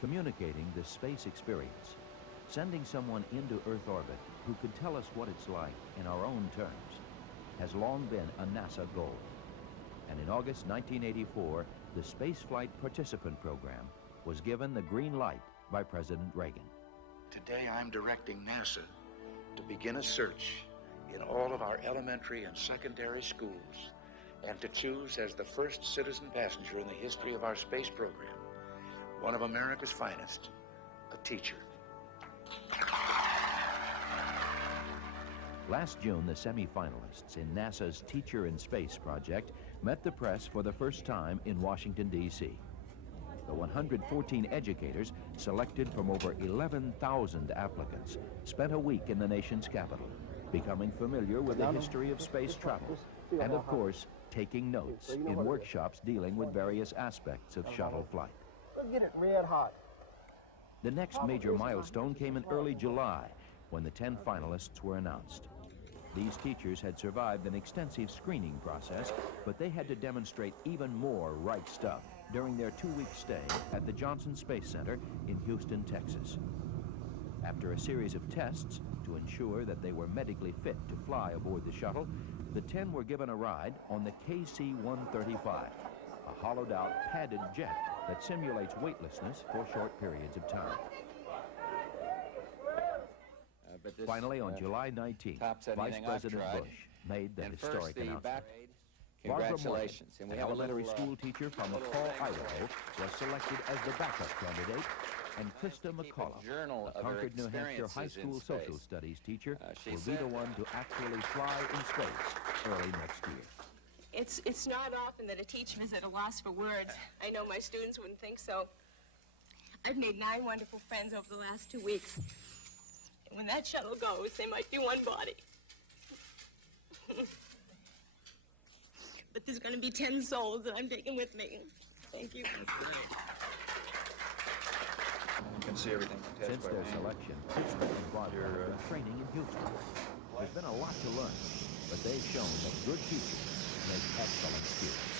Communicating this space experience, sending someone into Earth orbit who could tell us what it's like in our own terms, has long been a NASA goal. And in August 1984, the Spaceflight Participant Program was given the green light by President Reagan. Today I'm directing NASA to begin a search in all of our elementary and secondary schools and to choose as the first citizen passenger in the history of our space program one of America's finest, a teacher. Last June, the semi-finalists in NASA's Teacher in Space project met the press for the first time in Washington, D.C. The 114 educators, selected from over 11,000 applicants, spent a week in the nation's capital, becoming familiar with the history of space travel, and of course, taking notes in workshops dealing with various aspects of shuttle flight. Let's get it red hot. The next major milestone came in early July, when the 10 finalists were announced. These teachers had survived an extensive screening process, but they had to demonstrate even more right stuff during their 2-week stay at the Johnson Space Center in Houston, Texas. After a series of tests to ensure that they were medically fit to fly aboard the shuttle, the 10 were given a ride on the KC-135, a hollowed-out padded jet that simulates weightlessness for short periods of time. Finally, on July 19th, Vice President Bush made the historic announcement. Barbara Morgan, an elementary school teacher from McCall, Idaho, was selected as the backup candidate, and Krista McCullough, a Concord, New Hampshire high school social studies teacher, will be the one to actually fly in space early next year. It's not often that a teacher is at a loss for words. I know my students wouldn't think so. I've made 9 wonderful friends over the last 2 weeks. And when that shuttle goes, they might be one body. But there's going to be 10 souls that I'm taking with me. Thank you. That's great. You can see everything. Since their selection, Krista and Barbara have been training in Houston. There's been a lot to learn, but they've shown that good teachers make excellent students.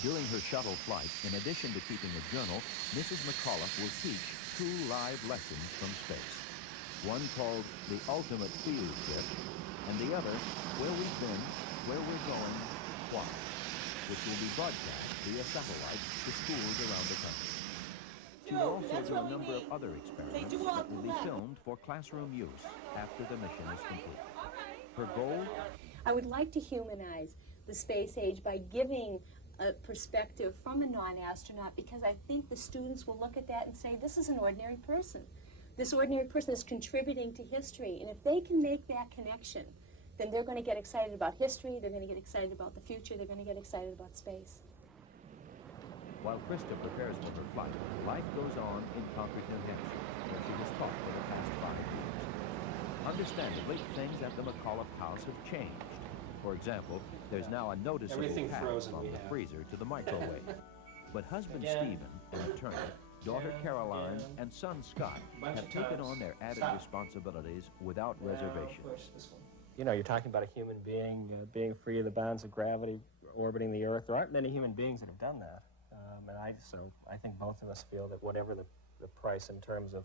During her shuttle flight, in addition to keeping a journal, Mrs. McCullough will teach 2 live lessons from space. One called The Ultimate Field Trip, and the other, Where We've Been, Where We're Going, Why, which will be broadcast via satellite to schools around the country. She will also do a number of other experiments that will be filmed for classroom use after the mission is complete. Her goal? I would like to humanize the space age by giving a perspective from a non-astronaut, because I think the students will look at that and say, this is an ordinary person. This ordinary person is contributing to history, and if they can make that connection, then they're going to get excited about history, they're going to get excited about the future, they're going to get excited about space. While Krista prepares for her flight, life goes on in Concord, New Hampshire, where she has taught for the past 5 years. Understandably, things at the McCullough house have changed. For example, there's now a noticeable path from the freezer to the microwave. But husband Stephen, an attorney, daughter Caroline, and son Scott have taken on their added responsibilities without reservation. You know, you're talking about a human being being free of the bounds of gravity, orbiting the Earth. There aren't many human beings that have done that. So I think both of us feel that whatever the price in terms of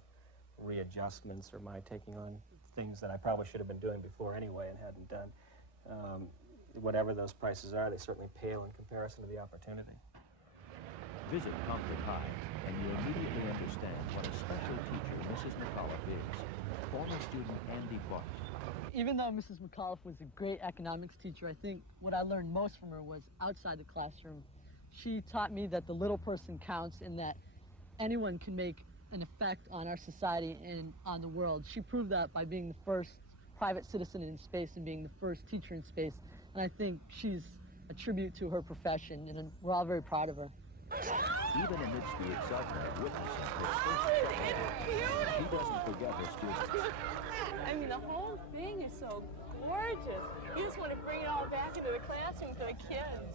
readjustments or my taking on things that I probably should have been doing before anyway and hadn't done, whatever those prices are, they certainly pale in comparison to the opportunity. Visit Concord High, and you immediately understand what a special teacher Mrs. McCullough is. Former student Andy Clark. Even though Mrs. McCullough was a great economics teacher, I think what I learned most from her was outside the classroom. She taught me that the little person counts and that anyone can make an effect on our society and on the world. She proved that by being the first private citizen in space and being the first teacher in space. And I think she's a tribute to her profession, and we're all very proud of her. Even amidst the excitement of witnessing her first, she doesn't forget her students. I mean, the whole thing is so gorgeous. You just want to bring it all back into the classroom for the kids.